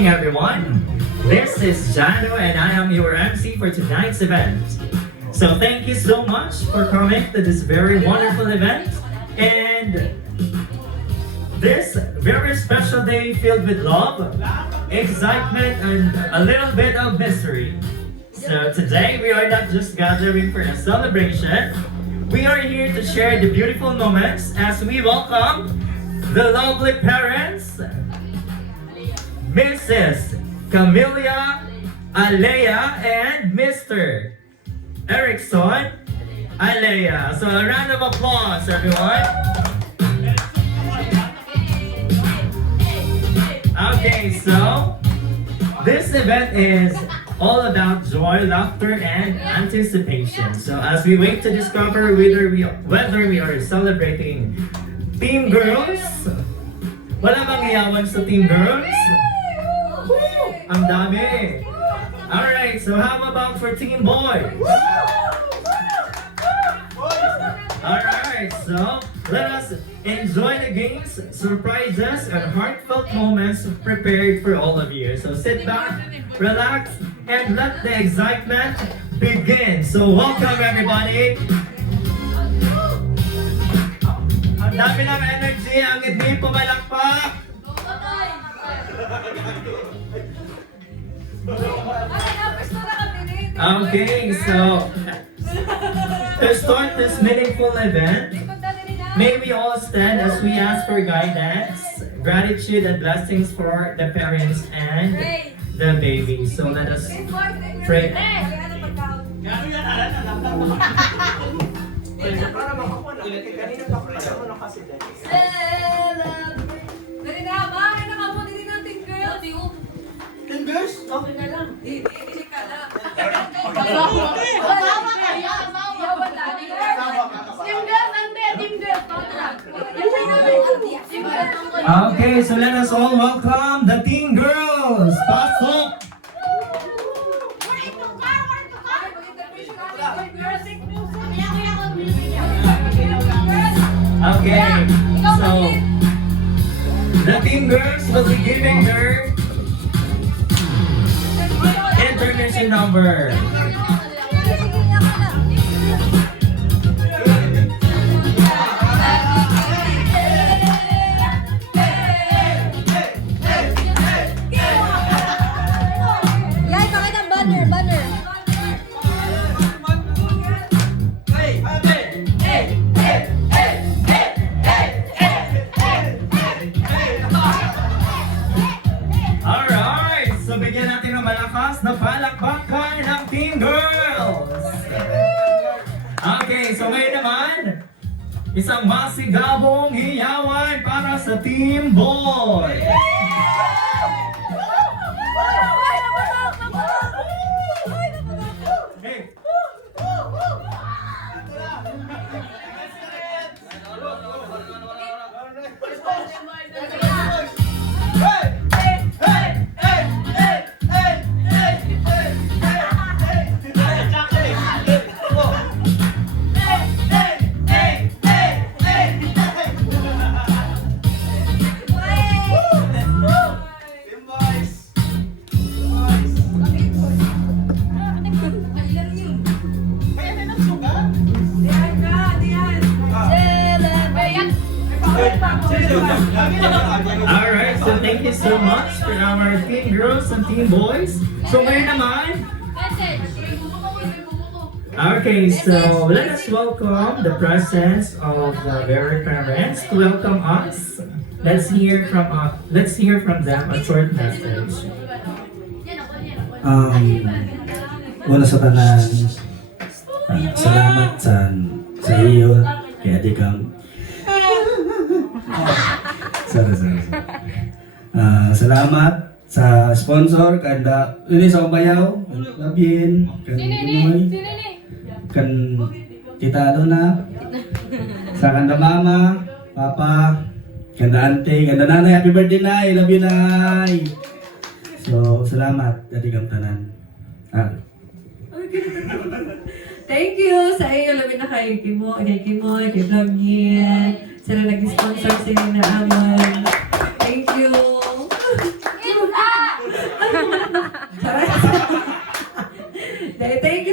evening, everyone. This is Jano and I am your MC for tonight's event. So thank you so much for coming to this very wonderful event and this very special day filled with love, excitement, and a little bit of mystery. So today we are not just gathering for a celebration, we are here to share the beautiful moments as we welcome the lovely parents, Mrs. Camilla Alea and Mr. Erickson Alea. So a round of applause, everyone. Okay, so this event is all about joy, laughter, and anticipation. So as we wait to discover whether we are celebrating Team Girls, wala bang iyawan sa Team Girls? Woo! Ang dami! Alright, so how about for Team Boys? Alright, so let us enjoy the games, surprises, and heartfelt moments prepared for all of you. So sit back, relax, and let the excitement begin. So welcome everybody! Ang dami ng energy, ang hindi pumalakpak! Okay, so to start this meaningful event, may we all stand as we ask for guidance, gratitude, and blessings for the parents and the baby. So let us pray. Team Girls? Okay na lang. Hindi ka lang. Okay, so let us all welcome the Team Girls. Pasok! Okay, so the Team Girls will be giving their intermission number. Yay, pakita ang banner, banner. Alright, so bigyan natin ng malakas na palakpakan ng Team Girls. Okay, so ngayon naman, isang masigabong hiyawan para sa Team Boy. Hey. Alright, so thank you so much for our Team Girls and Team Boys. So ngayon naman, okay, so let us welcome the presence of the very parents to welcome us. Let's hear from them a short message. Wala sa tanan. Salamat sa iyo, kaya di kang sorry. Salamat sa sponsor kanda ini sa bayaw, labin kan imoy kan kita na sa kanda mama, papa, kanda ante, kanda nanay, happy birthday nay, love you nay. So salamat dati kang tanan. Thank you sa iyo, labi na kay Kimoy, kay Vlogin. Sila nag-sponsor sila na amon. Thank you.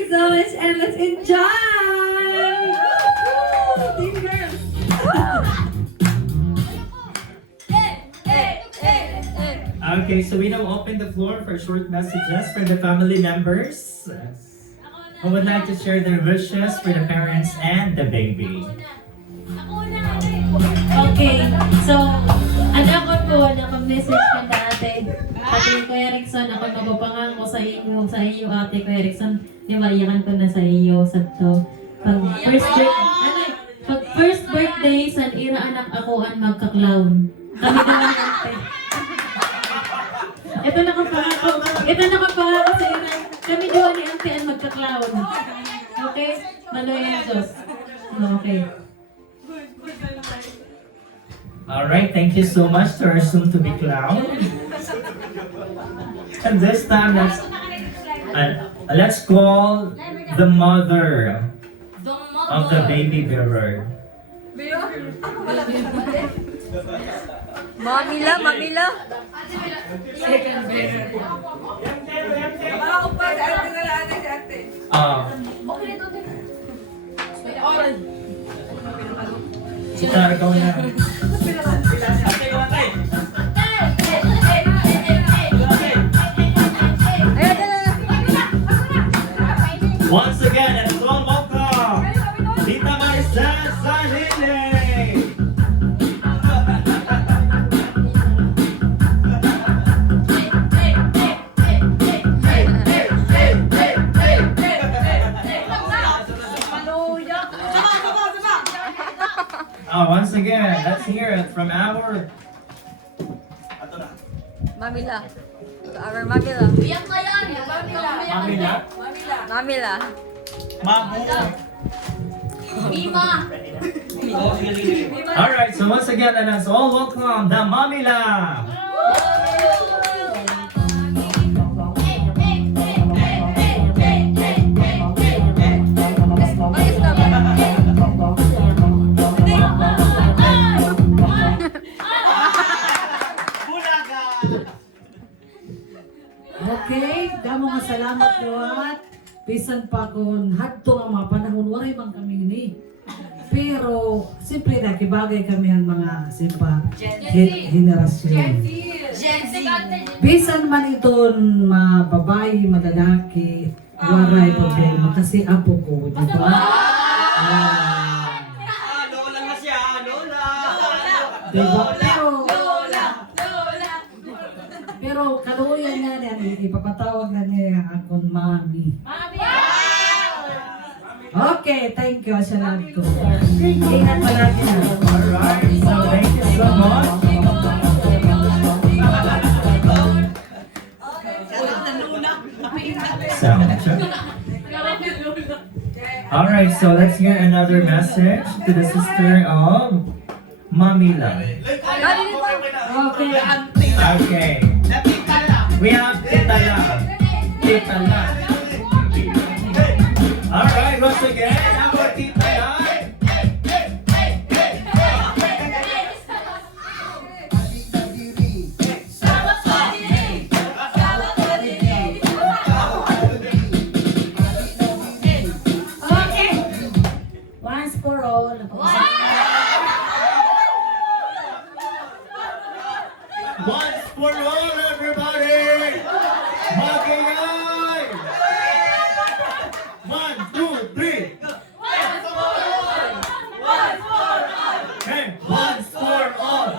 so much and let's enjoy! Team girls! Okay, so we now open the floor for short messages for the family members who would like to share their wishes for the parents and the baby. Okay, so anak ko po, naka-message ka na ate. Ate Kuya Rickson, ako mapapangang ko sa iyo ate Kuya Rickson. Liwayakan ko na sa iyo sa to. Pag first birthday, sa ira anak ako ang magka-clown. Kami naman ate. Ito nakapangako sa ira. Kami doon ni ate ang magka-clown. Okay? Maloy ang Diyos. Okay. Alright, thank you so much to our soon-to-be clown. And this time, let's call the mother of the baby bearer. Mamila, mamila. Kita, ikaw na. Once again, and so welcome, Tita Marisa Salile. Once again, let's hear it from our Mamila. Our mamila. Mamila. Mamila. Alright, so once again, let us all welcome the Mamila. Ayos na ba? Okay, damo nga salamat buhat. Bisan pa kung hadto nga mga panahon, waray man kami ni. Pero, simple na, kibagay kami ang mga simpa henerasyon. Bisan man iton mga babae, mga lalaki, waray problema kasi apo ko, di ba? Lola na siya, Lola! Diba? Pero kaluyan nga niya, ipapatawag na niya akong mami. Okay, thank you. Salamat ko. Ingat palagi na. Alright, so thank you so much. Alright, so let's hear another message to the sister of Mamila. Okay. Okay. We have Tita La. Tita La. Alright, once again, our Tita La. Okay. Once for all. Once for all, everybody! Magayay! 1, 2, 3! Hey, once for all!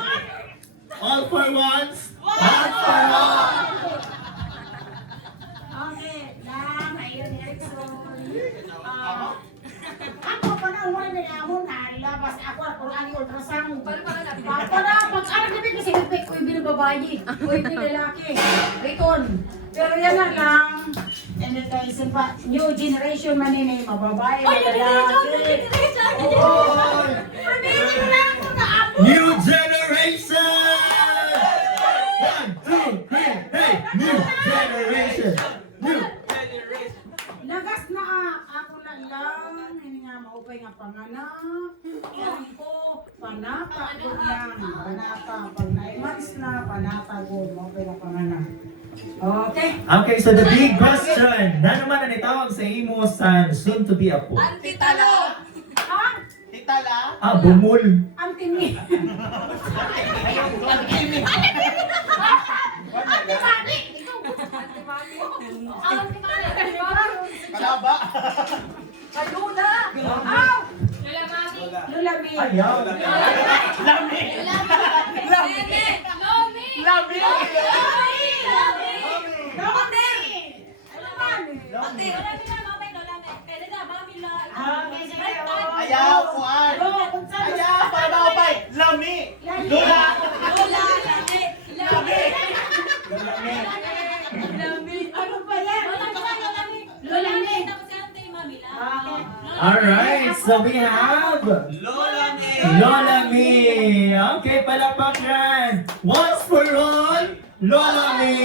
All for once? Once for all! Okay, lang, ayun, Erickson. Ako pa na umay na amon nalabas ako at kung ang ultrasound. Ako na, pag-aral na kasi nagpik ko yung babae, ko yung lalaki. Rikon. Pero yan na lang, entertainment pa, new generation man yun mga babae, mga lalaki. New generation! 1, 2, 3, hey! New generation! New! Nagas na ako na lang, hindi nga maupay nga panganak. Yan ko, panata ko lang, panata. Pag 9 months na, panata ko, maupay nga panganak. Okay. Okay, so the big question. Na naman ang itawag sa imo sa soon to be apo? Titala. Ha? Ah, bumul. Antini. Antini. Kalaba. Kalula. Aw. Lulami. Ayaw. Lami. Lami. Ayaw, kuan. Ayaw, paano pa? Lami. Lula. Lami. Ano ba yan? Lulami. Alright, so we have Lola Me. Okay, palakpakan. Once for all, Lola Me.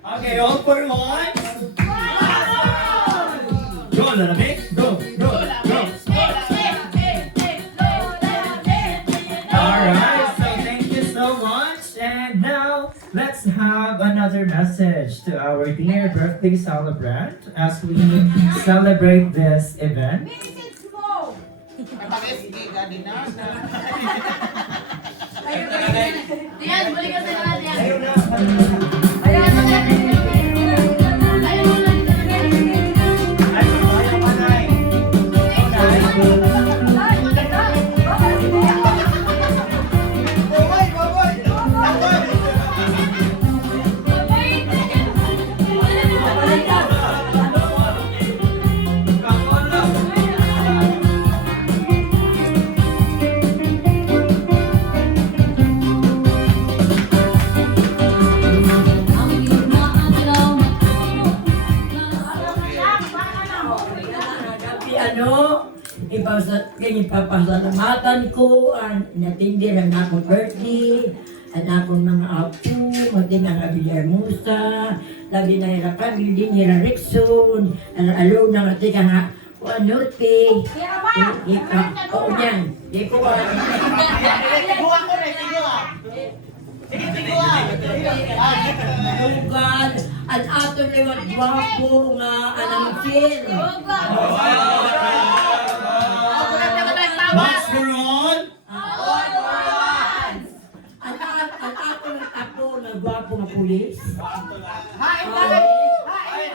Okay, all for one. Go, Lola Me. Go, go, go. Alright, so thank you so much. And now, let's have another message to our dear birthday celebrant as we celebrate this event. Message mo. Kapag-SG ka din na. Diyan, buli ka sa lahat yan. Ayun na. Ay, panay. Babay, babay. Ipapasalamatan ko ang natindi ng akong birthday, ang akong mga apo, matin ang Abiler Musa, labi na yung family nila Rickson, ang alo na nga tika nga, ano te, oo yan, di ko Tigwa ko rin, tigwa. Tigwa. Tugal, ang ato liwat gwapo nga anang feel. Once for all. Ang ato ng apo nga gwapo nga pulis. Hain na rin. Hain.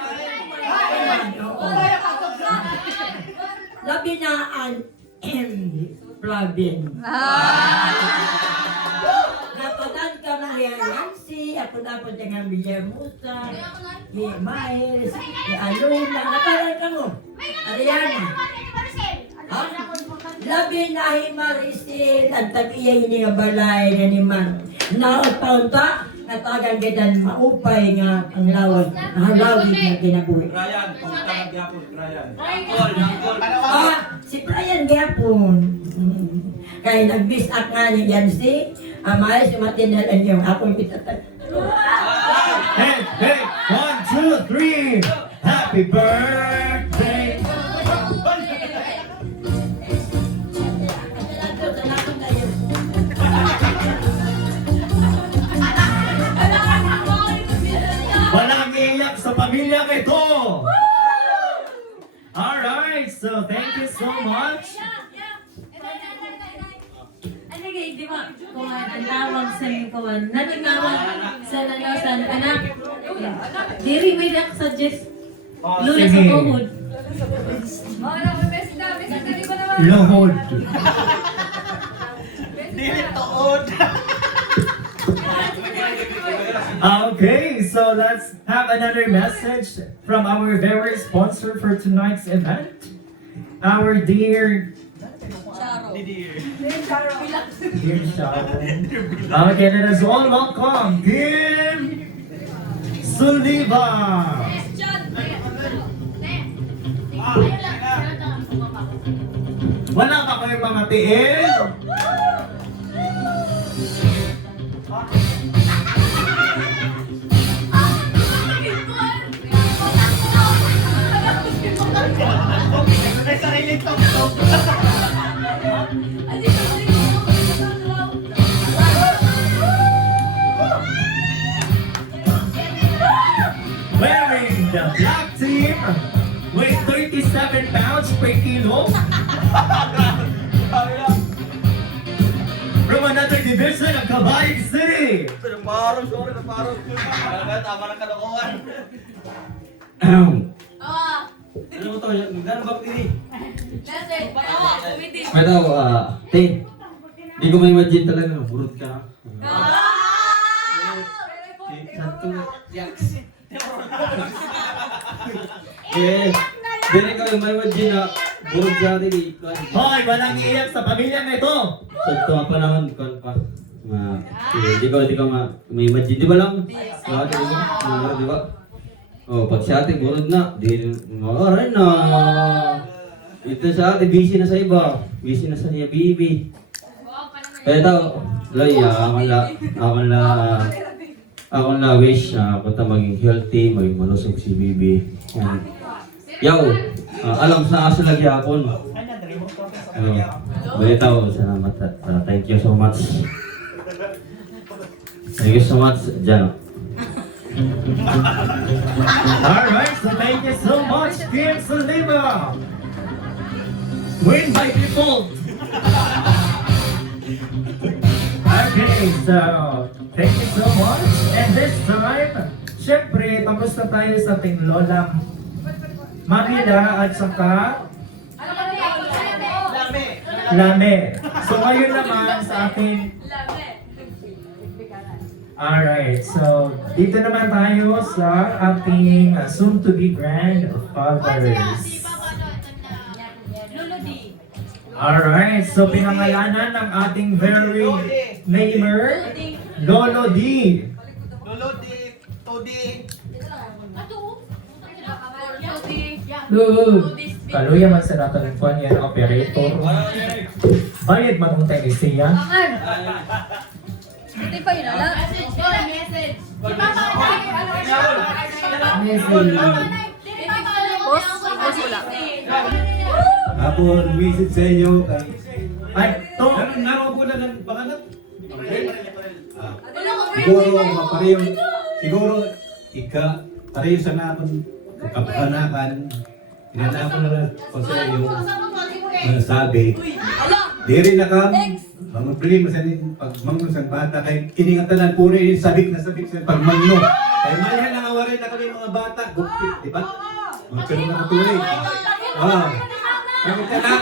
Labi na ang Flavin. Napadan ka ng Nancy, ako dapat yung Villamusa, ni Miles, ni Aluna, napadan ka mo. Ariana. Ha? Labi na Marisil, ang tag-iyay ni nga balay na ni Man. Nautaunta, natagang gitan maupay nga ang lawag, nahalawig na kinabuhi. Ryan, pagkita na gyapon, Ryan. Si Brian Gapon. Kaya nag-miss up nga ni Yancy, Miles, matinal ang iyong akong itatag. Hey, hey, 1, 2, 3. Happy birthday. Walang iyak sa pamilya ito. Alright, so thank you so much. Ano kayo, di ba? Kung ang tawag sa lingkuhan, natagawag sa lalasan, anak, diri may suggest, lula sa Sige. tuhod. Lohod. Dili tuod. Okay, so let's have another message from our very sponsor for tonight's event. Our dear Dear Sharon. Okay, let us all welcome Kim Suliva. Wala ba kayong mga tiil? May sariling tong-tong. Division of Cavite City. Naparo, sorry, naparo. Tama ng kalokohan. Oh, Ano mo to? Magkano ba ini? message. Oh, committee. Pero, te, hindi ko ma-imagine talaga, burot ka. Santo, yaks. Eh, hindi ko ma-imagine na burot sa atin eh. Hoy, walang iyak sa pamilya na ito. Santo nga pa naman, kon pa. Hindi ko ma-imagine. Di ba lang? Di ba? Oh, pag si ate burot na, di rin na. Ito sa ate, busy na sa iba. Busy na sa niya, bibi. Kaya tao, Loy, ako na wish na punta maging healthy, maging malusog si Bibi. Yaw, alam sa aso lagi hapon. Balitaw, salamat at thank you so much. Thank you so much, Jano. Alright, so thank you so much, Kim Saliba. Win by default. Okay, so thank you so much. And this time, syempre, tapos na tayo sa ating lola Manila at saka Lame. So ngayon naman sa ating alright, so dito naman tayo sa ating soon-to-be grandfathers. Alright, so pinangalanan ng ating very neighbor, Lolo D. Lolo di, Todi. Kaluya man sa nato ng phone yan, operator. Bayad man kung tayo siya. Ito pa yun, ala? Message. Message. Boss wala. Hapon, visit sa inyo. Ay, to! Naroon po na ng pangalan. Siguro, pareho sa naman kapanakan. Hinanapan na lang po sa iyo. Masasabi. Diri na ka. Mamagpili mo sa pag mangno sa bata. Kaya iningatanan po rin sabik na sabik sa pagmangno. Kaya malihan na ngawarin na kami mga bata. Gupit, di ba? Mga pero na katuloy. Wow. Kami ka na.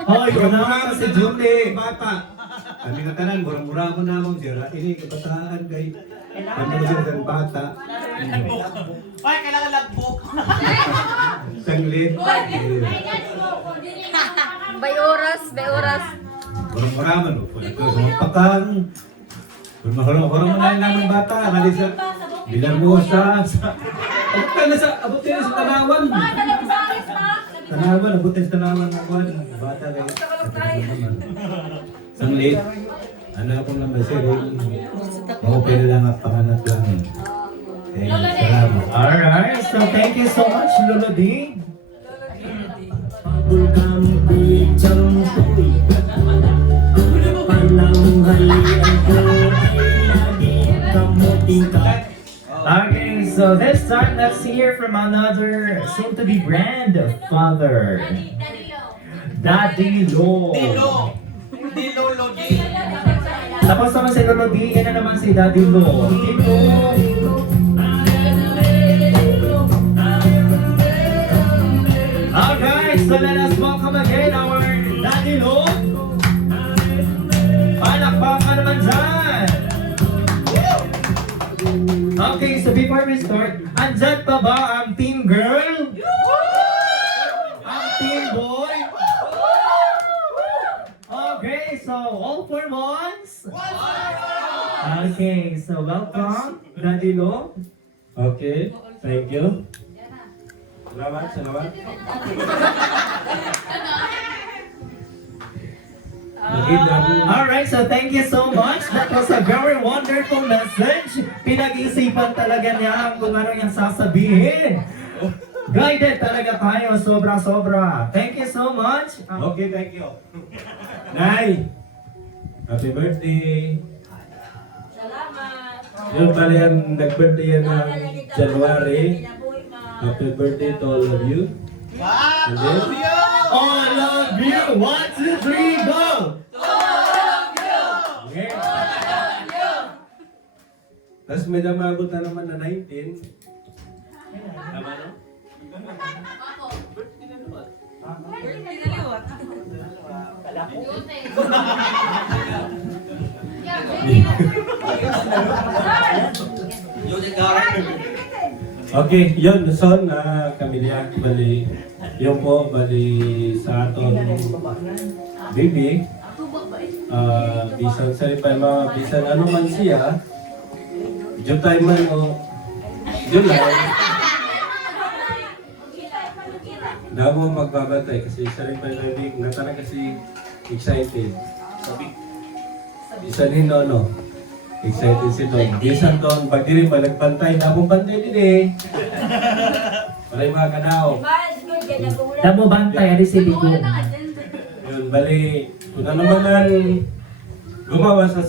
Hoy, ganahan si Julie. Bata. Kami nga tanan, mura-mura mo na mong sira. Ini kabataan kay kami sila sa bata. Ay, kailangan lagbook. Sanglit. Bay oras, bay oras. Mura-mura mo. Pakang. Mura-mura mo na naman bata. Nali sa bilang mo sa... Abot na sa tanawan. Tanawan, abot na sa tanawan. Bata kay... Sanglit. Ano ako naman sir, okay na lang ang panganat lang. Salamat. Alright, so thank you so much, Lolo D. Okay, so this time let's hear from another soon-to-be grandfather, Daddy Lo. Dilo. Dilo, Lodi. Tapos naman si Lolo D, yan na naman si Daddy Lo. Dito. Okay, so let us welcome again our Daddy Lo. Palakpakan naman dyan. Okay, so before we start, andyan pa ba ang team girl? Ang team boy? Okay, so all for once? Okay, so welcome, Daddy Lo. Okay, thank you. Salamat. Alright, so thank you so much. That was a very wonderful message. Pinag-isipan talaga niya kung ano yung sasabihin. Guided talaga tayo, sobra-sobra. Thank you so much. Okay, thank you. Nay, happy birthday. Salamat. Yun pala yan, nag-birthday yan ng January. Happy birthday to all of you. Wow, And then, All of you, 1, 2, 3, go! Tapos may damagot na naman na 19. Tama no? Yun, ikaw. Okay, yun, son, kamilya, bali, yun po, bali sa aton baby. Bisan sa ipay mga, bisan ano man siya, jutay man o July, damo magbabatay kasi sa ipay baby, natana kasi excited. Bisan hino, no? Excited si Don. Bisan Don, pag di rin ba nagbantay, damong bantay din eh. Walay mga kanao. Damo bantay, ari si Bigo. Yun, bali, kung ano man ang gumawa sa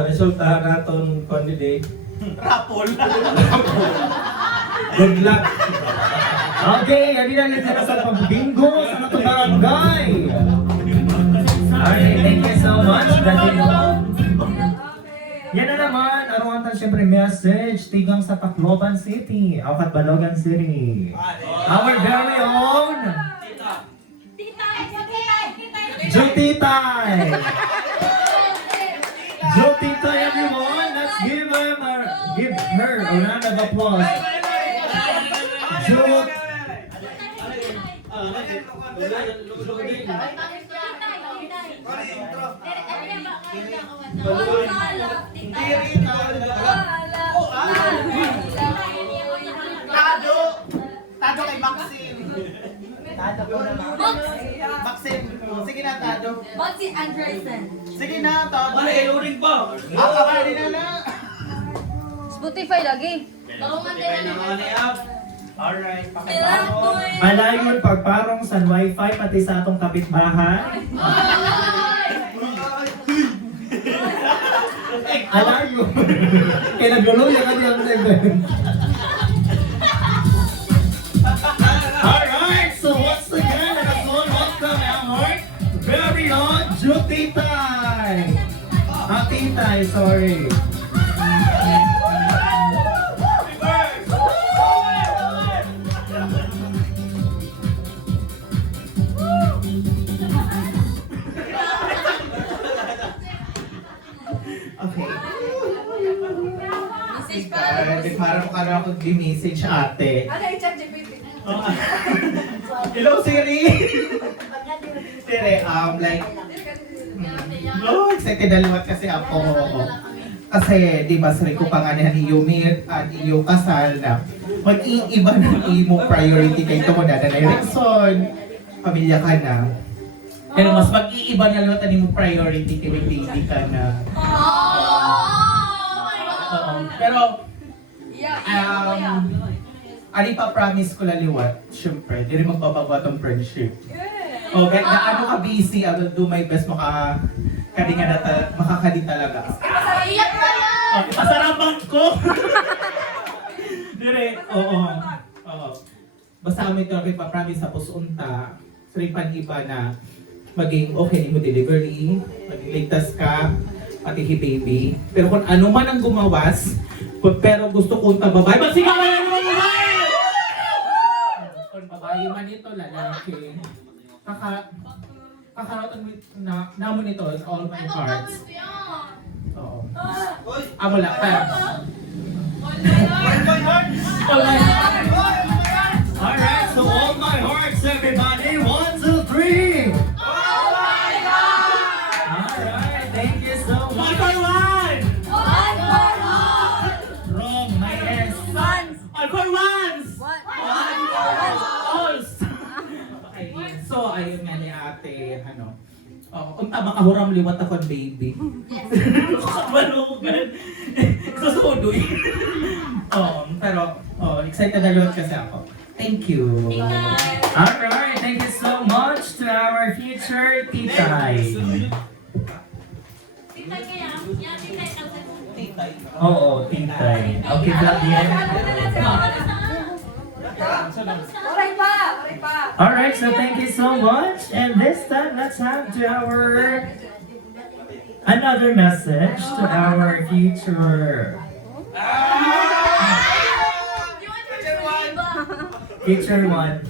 resultahan natin candidate. Rapol. Good luck! Okay, hindi na lang sila sa pagbingo sa mga barangay. Alright, thank you so much. Yan na naman, arawantan syempre message tigang sa Tacloban City, Aucat Balogan City. Our very own Jutitay! Jutitay everyone! Let's give her a round of applause. Jut! Tado kay Maxim. Maxim. Sige na, Tado. Maxi Andresen. Sige na, Tado. uling pa! Kapali na na. Spotify lagi. Tarungan din na. Alright, Malayo yung pagparong sa wifi pati sa atong kapitbahay. Alayo. Kaya nagluluya ka diyan sa Alright, so once again, welcome our very own Jutitay. Titay, sorry. Okay. Message pa. Parang ako di-message ate. Ano yung chat GPT? Hello, Siri! Siri, like, excited na liwat kasi ako. Kasi, di ba, sari ko panganihan iyo meet at iyo kasal na mag-iiba ng imo priority kay ito mo na Rexon. Pamilya ka na. Pero mas mag-iiba na liwat ang imo priority kay may baby ka na. Oo. Pero, ali pa promise ko laliwat, syempre, di rin magbabago atong friendship. O, kahit na ano ka busy, I will do my best makakadi talaga. Iyak ka na! Oh, ipasarapan ko! Dire, oo. Basta kami ito, ipapromise sa pusunta, saripan iba na maging okay mo delivery, maging ligtas ka, pati hi baby. Pero kung ano man ang gumawas, pero gusto kong babae, magsigaw ka na naman babae! Kung babae man ito, lalaki. Kakarotan na namon ito in all my hearts. Oo. Amo lang, pero... All my hearts! Alright, so all my hearts, everybody. 1, 2, 3. Alright, thank you so much. Wrong, my S. All for once! Alls! Okay, so ayun nga ni ate, ano, unta makahuram liwat ako baby. Malugan. Susudoy. Pero, excited na liwat kasi ako. Thank you. Alright, thank you so much to our future titay. Oo, titay. Okay, vlog yan. Oray pa! Alright, so thank you so much. And this time, let's have to another message to our future Teacher 1.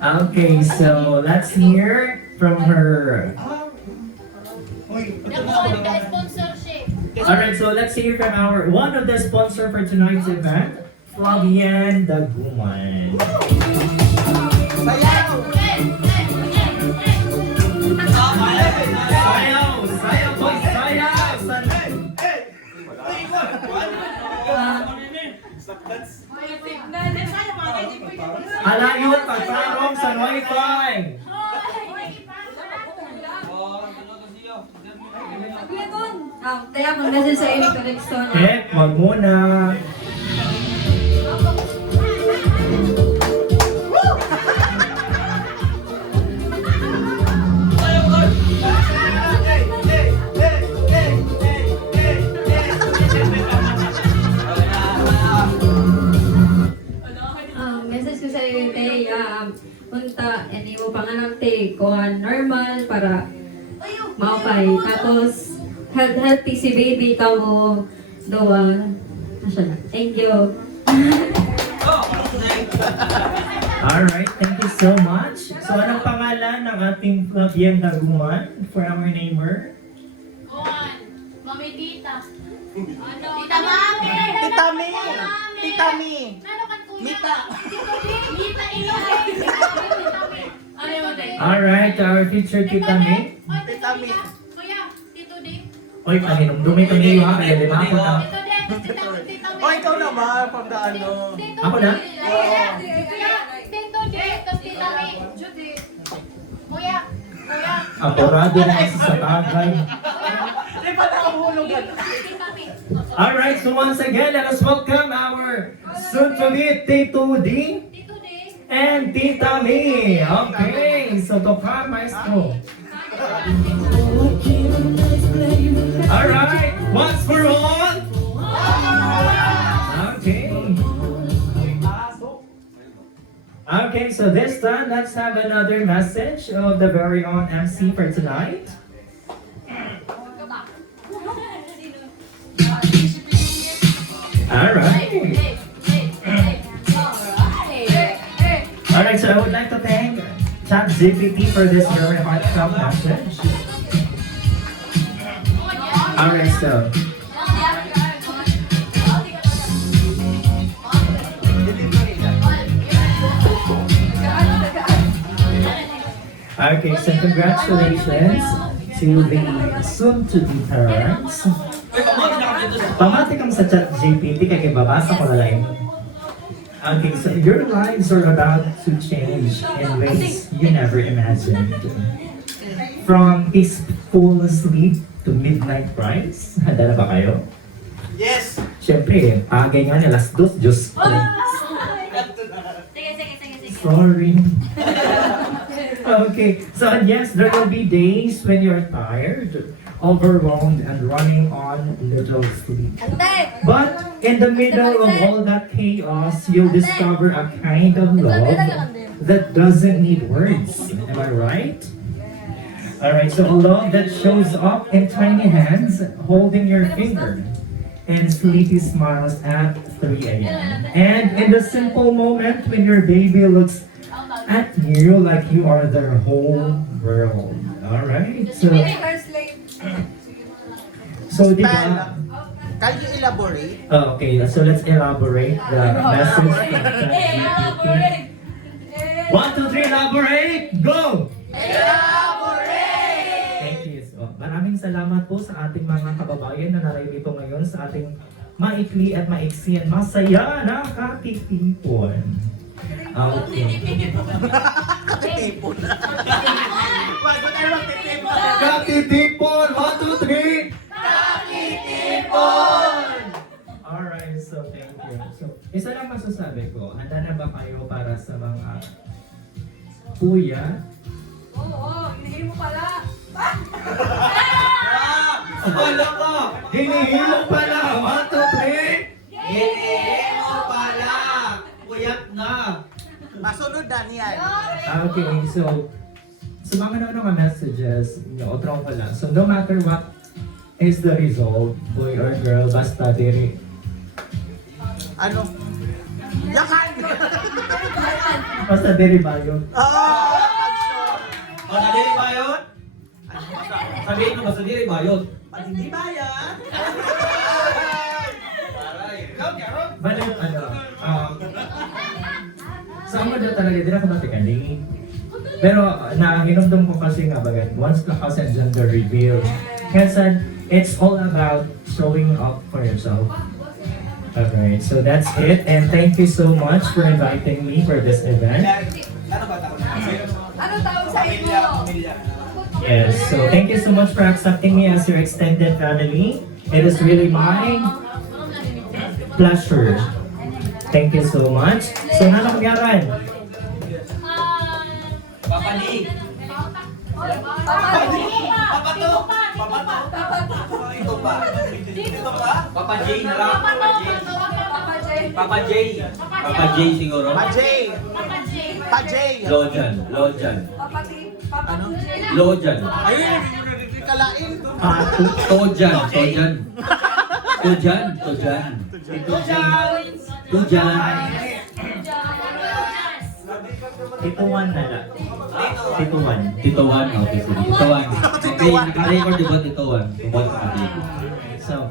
Okay, so let's hear from her. Sponsorship. Alright, so let's hear from our one of the sponsor for tonight's event, Flavian Daguman. Sayaw! Sayaw, boy! Sayaw! Alayon, pagtarong sa Wi-Fi! Kaya mag-message sa iyo, Erickson. Wag muna. Message ko sa iyo, te, unta, hindi mo panganak, te, kuhan normal para maupay. Tapos, healthy si baby ka mo, doon. Asya na. Thank you. Alright, thank you so much. So anong pangalan ng ating Flavian Daguman for our neighbor? Kuhan. Mami Tita. Tita Mami! Tita Mi! Tita Mi! Ano kan kuya? Mita! Mita Inay! Tita Mi. Ano yun, te? Alright, our future Tita May. Oy, Tita Mi. Kuya, Tito Dave. Oy, paninumdumi kami yung kaya lima ako na. Tito Dave, Tita Mi. O, ikaw naman, pag ano. Tito Ako na? Kuya, Tito Dave, tapos Tita Mi. Kuya, kuya. Aporado na kasi sa tagay. Di ba nakahulog yan? Tita Mi. Alright, so once again, let us welcome our soon-to-be Tito D Tito Dave. and Tita May. Okay, so toka maestro. Alright, once for all. Okay. Okay, so this time, let's have another message of the very own MC for tonight. Alright. Alright, so I would like to thank ChatGPT for this very heartfelt message. Alright, so. Okay, so congratulations to the soon-to-be parents. Pamati kang sa ChatGPT kaya babasa ko na lang. Okay, so your lives are about to change in ways you never imagined. From peaceful sleep to midnight rise. Handa na ba kayo? Yes! Siyempre, agay nga niya, last dos, Diyos ko. Sige. Sorry. Okay, so yes, there will be days when you're tired, overwhelmed, and running on little sleep. But in the middle of all that chaos, you'll discover a kind of love that doesn't need words. Am I right? Alright, so a love that shows up in tiny hands holding your finger and sleepy smiles at 3 a.m. And in the simple moment when your baby looks at you like you are their whole world. Alright, so di ba? Can you elaborate? Oh, okay, so let's elaborate the message from ChatGPT. 1, 2, 3, elaborate! Go! Thank you. So, maraming salamat po sa ating mga kababayan na narito ngayon sa ating maikli at maiksi at masaya na katitipon. Okay. Katitipon. Bago tayo magtitipon. Katitipon! 1, 2, 3! Katitipon! Alright, so thank you. So, isa lang masasabi ko, handa na ba kayo para sa mga kuya? Akala ko, hinihilo pala. 1, 2, 3. Hinihilo pala. Kuyak na. Masunod na niyan. Okay, so So mga mga messages, yung otro ko lang. So no matter what is the result, boy or girl, basta diri. Ano? Yakan! Basta diri ba yun? Basta diri ba yun? Sabihin ko, basta diri ba yun? Hindi ba yan? Balik ano, sa mo daw talaga, di na ko natikali. Pero nahinumdum ko kasi nga bagay, once ka kasi gender reveal, kasi it's all about showing up for yourself. Alright, so that's it, and thank you so much for inviting me for this event. Ano tawag sa inyo? Yes, so thank you so much for accepting me as your extended family. It is really my pleasure. Thank you so much. So, nanong yaran? Papalig! Ito ba? Papa J na lang. Papa J. Papa J siguro. Papa J! Lojan. Lojan. Ayun, kalain. Tojan. Tituan na lang. Tituan. Tituan. Okay, sige. Tituan. Okay, naka-record diba Tituan? Tituan ka So,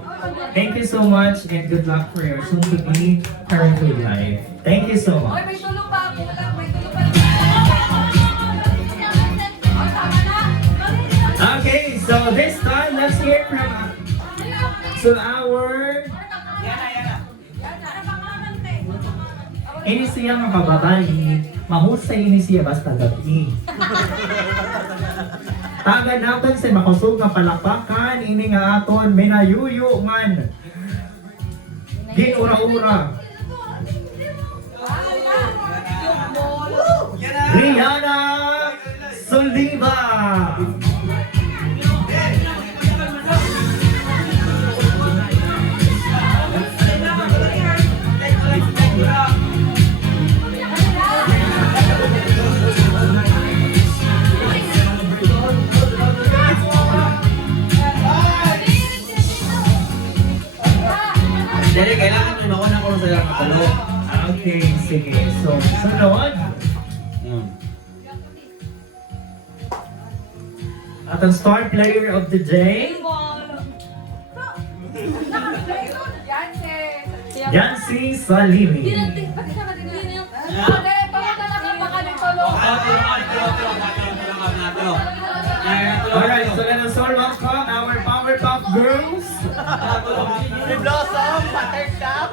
thank you so much and good luck for your soon-to-be parenthood life. Thank you so Oy, much. may tulog pa ako lang. May tulog pa. Okay, so this time, let's hear from our ini siya nga kababali, mahusay ini siya basta gabi. Tagan natin sa makusog nga palapakan, ini nga aton, minayuyo man. Ginura-ura. Rihanna Soliva. Jadi kailangan may makuha ko sa kapalo. Okay, sige. So, sunod. At ang star player of the day, Yancy Salimi. Alright, so let us all welcome our Powerpuff Girls. Blossom, Buttercup.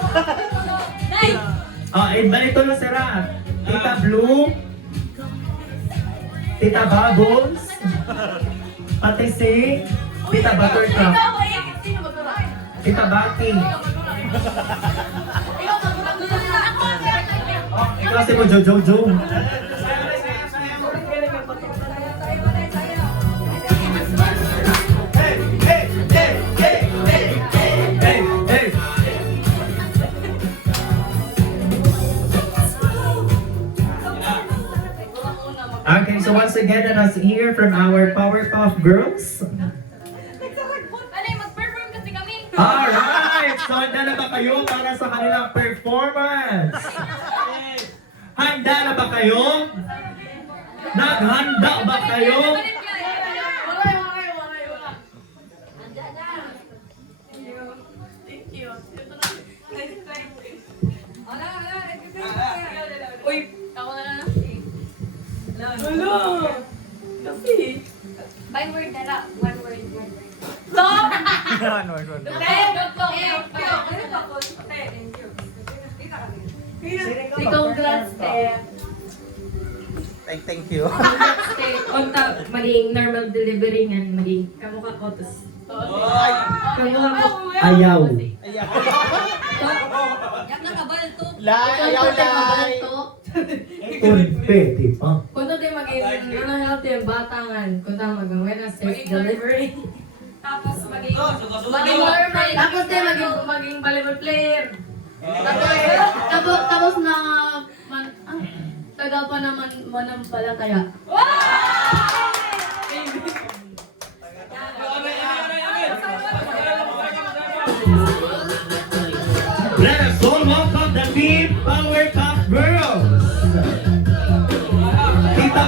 Balito na sira. Tita Blue, Tita Bubbles, pati si Tita Buttercup, Tita Baki. Ikaw si mo Jojo. Okay, so once again, let us hear from our Powerpuff Girls. Mag-perform kasi kami. Alright! So, handa na ba kayo para sa kanilang performance? Handa na ba kayo? Naghanda ba kayo? Uy, ako na lang. By word na lang. One word. Congrats, Steph. Thank you. Unta, maging normal delivery nga, maging kamukha ko, tas kamukha ko. Ayaw. Yak na kabal to. Ayaw lai. Pwede pa. Kung tayo maging healthy ang batangan, kung tayo magawin na safe delivery. Tapos maging normal. Tapos tayo maging volleyball player. Tapos na taga pa naman manampalataya.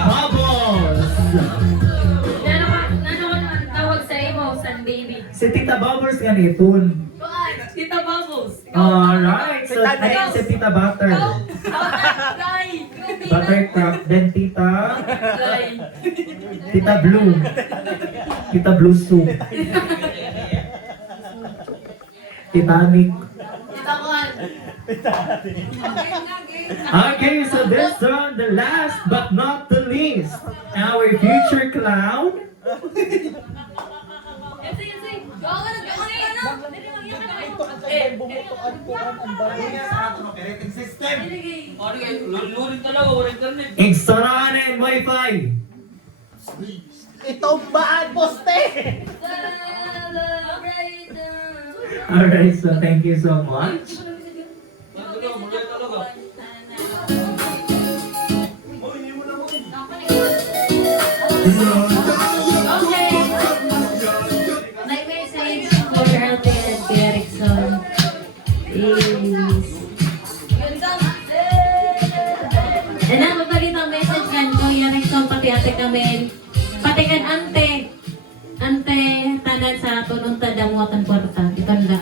Bubbles. Nano ka na tawag sa imo, San Baby? Si Tita Bubbles nga nitun. Tita Bubbles. Alright, so next si Tita Butter. Buttercup, then Tita Blue. Tita Blue Soup. Titanic. Okay, so this one, the last but not the least, our future clown. External and modify. Itombaan, poste! Alright, so thank you so much. Okay. My message for Alvin and Erickson is... And ang mapalitang message kan Kuya Erickson, pati ate kami, pati kan ante tanan sa tununta damuatan kwarta, itanda.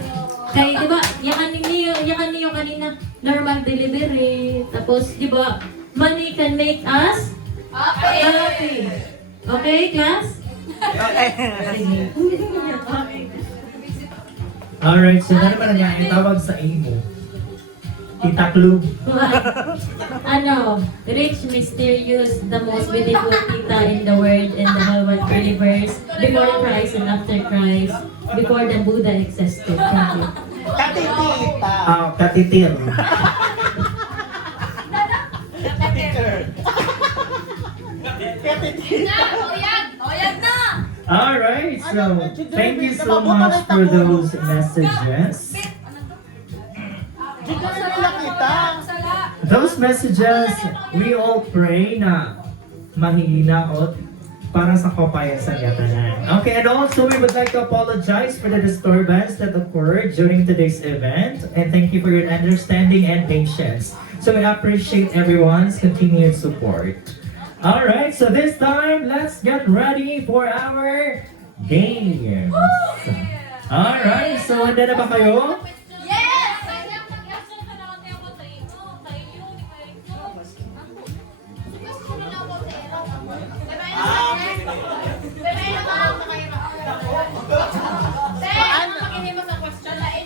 Kaya di ba, yakan niyo kanina, normal delivery, tapos di ba, money can make us happy. Okay, class? Alright, so ano ba nga itawag sa imo? Tita Club. Ano, rich, mysterious, the most beautiful tita in the world and the whole wide universe, before Christ and after Christ, before the Buddha existed. Thank you. Katitir. Alright, so thank you so much for those messages. Those messages, we all pray na mahinaot para sa kapayasan yatanan. Okay, and also we would like to apologize for the disturbance that occurred during today's event, and thank you for your understanding and patience. So we appreciate everyone's continued support. Alright, so this time, let's get ready for our games. Alright, so handa na ba kayo?